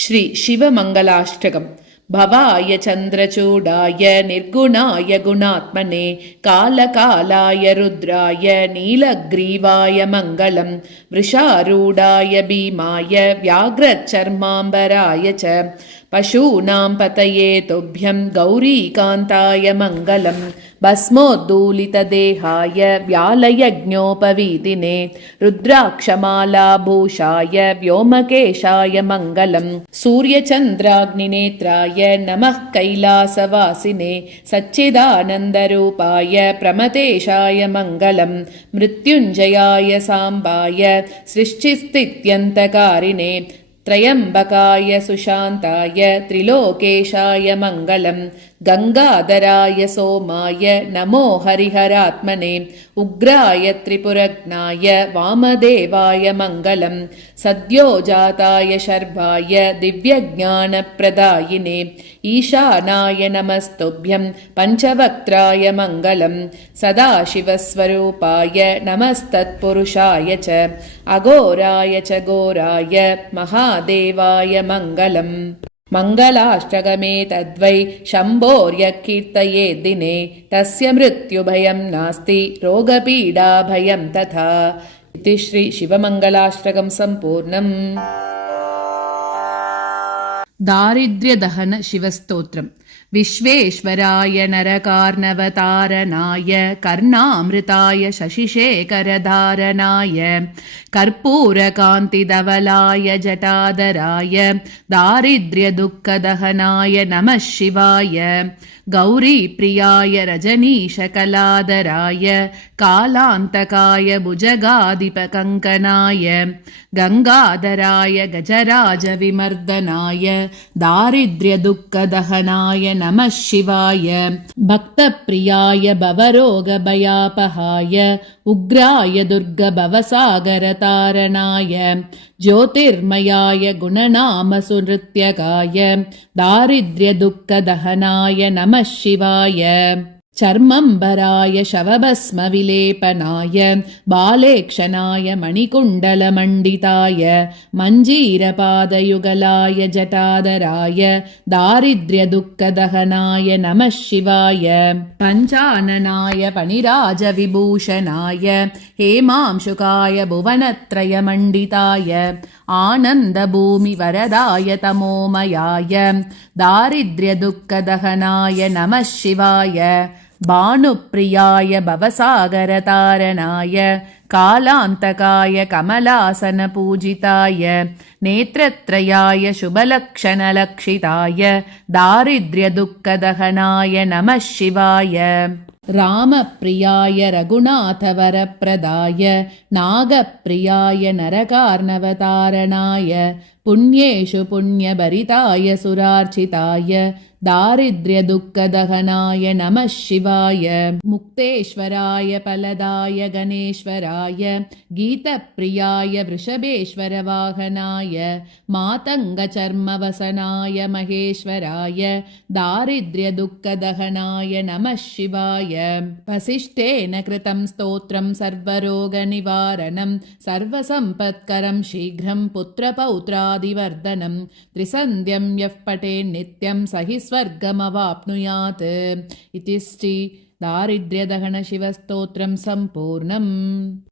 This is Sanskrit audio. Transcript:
श्री शिवमङ्गलाष्टकम्। भवाय चन्द्रचूडाय निर्गुणाय गुणात्मने कालकालाय रुद्राय नीलग्रीवाय मङ्गलम्। वृषारूढाय भीमाय व्याघ्रचर्माम्बराय च पशूनां पतये तुभ्यं गौरीकान्ताय मङ्गलम्। भस्मोद्दूलितदेहाय व्यालयज्ञोपवीतिने रुद्राक्षमालाभूषाय व्योमकेशाय मङ्गलम्। सूर्यचन्द्राग्निनेत्राय नमः कैलासवासिने सच्चिदानन्दरूपाय प्रमथेशाय मङ्गलम्। मृत्युञ्जयाय साम्बाय सृष्टिस्थित्यन्तकारिणे त्रयम्बकाय सुशान्ताय त्रिलोकेशाय मङ्गलम्। गङ्गाधराय सोमाय नमो हरिहरात्मने उग्राय त्रिपुरग्नाय वामदेवाय मङ्गलम्। सद्योजाताय शर्वाय दिव्यज्ञानप्रदायिने ईशानाय नमस्तुभ्यं पञ्चवक्त्राय मङ्गलम्। सदाशिवस्वरूपाय नमस्तत्पुरुषाय च अघोराय च घोराय महादेवाय मङ्गलम्। मङ्गलाष्टकमेतद्वै शम्भोर्यः कीर्तयेत् दिने तस्य मृत्युभयं नास्ति रोगपीडाभयं तथा। इति श्री शिवमङ्गलाष्टकं सम्पूर्णम्। दारिद्र्यदहन शिवस्तोत्रम्। विश्वेश्वराय नरकार्णवतारणाय कर्णामृताय शशिशेखरधारणाय कर्पूरकान्तिधवलाय जटाधराय दारिद्र्यदुःखदहनाय नमः शिवाय। गौरीप्रियाय रजनीशकलाधराय कालान्तकाय भुजगाधिपकङ्कणाय गङ्गाधराय गजराजविमर्दनाय दारिद्र्यदुःखदहनाय नमः शिवाय। भक्तप्रियाय भवरोगभयापहाय उग्राय दुर्गभवसागरतारणाय ज्योतिर्मयाय गुणनामसुनृत्यकाय दारिद्र्यदुःखदहनाय नमः शिवाय। चर्मम्बराय शवभस्मविलेपनाय बालेक्षणाय मणिकुण्डलमण्डिताय मञ्जीरपादयुगलाय जटाधराय दारिद्र्यदुःखदहनाय नमः शिवाय। पञ्चाननाय फणिराजविभूषणाय हेमांशुकाय भुवनत्रयमण्डिताय आनन्दभूमिवरदाय तमोमयाय दारिद्र्यदुःखदहनाय नमः शिवाय। भानुप्रियाय भवसागरतारणाय कालान्तकाय कमलासनपूजिताय नेत्रत्रयाय शुभलक्षणलक्षिताय दारिद्र्यदुःखदहनाय नमः शिवाय। रामप्रियाय रघुनाथवरप्रदाय नागप्रियाय नरकार्णवतारणाय पुण्येषु पुण्यभरिताय सुरार्चिताय दारिद्र्यदुःखदहनाय नमः शिवाय। मुक्तेश्वराय फलदाय गणेश्वराय गीतप्रियाय वृषभेश्वरवाहनाय मातङ्गचर्मवसनाय महेश्वराय दारिद्र्यदुःखदहनाय नमः शिवाय। वसिष्ठेन कृतं स्तोत्रं सर्वरोगनिवारणं सर्वसम्पत्करं शीघ्रं पुत्रपौत्रादिवर्धनं त्रिसन्ध्यं यः पठेन्नित्यं स हि स्वर्गमवाप्नुयात्। इति श्री दारिद्र्यदहन शिवस्तोत्रं सम्पूर्णम्।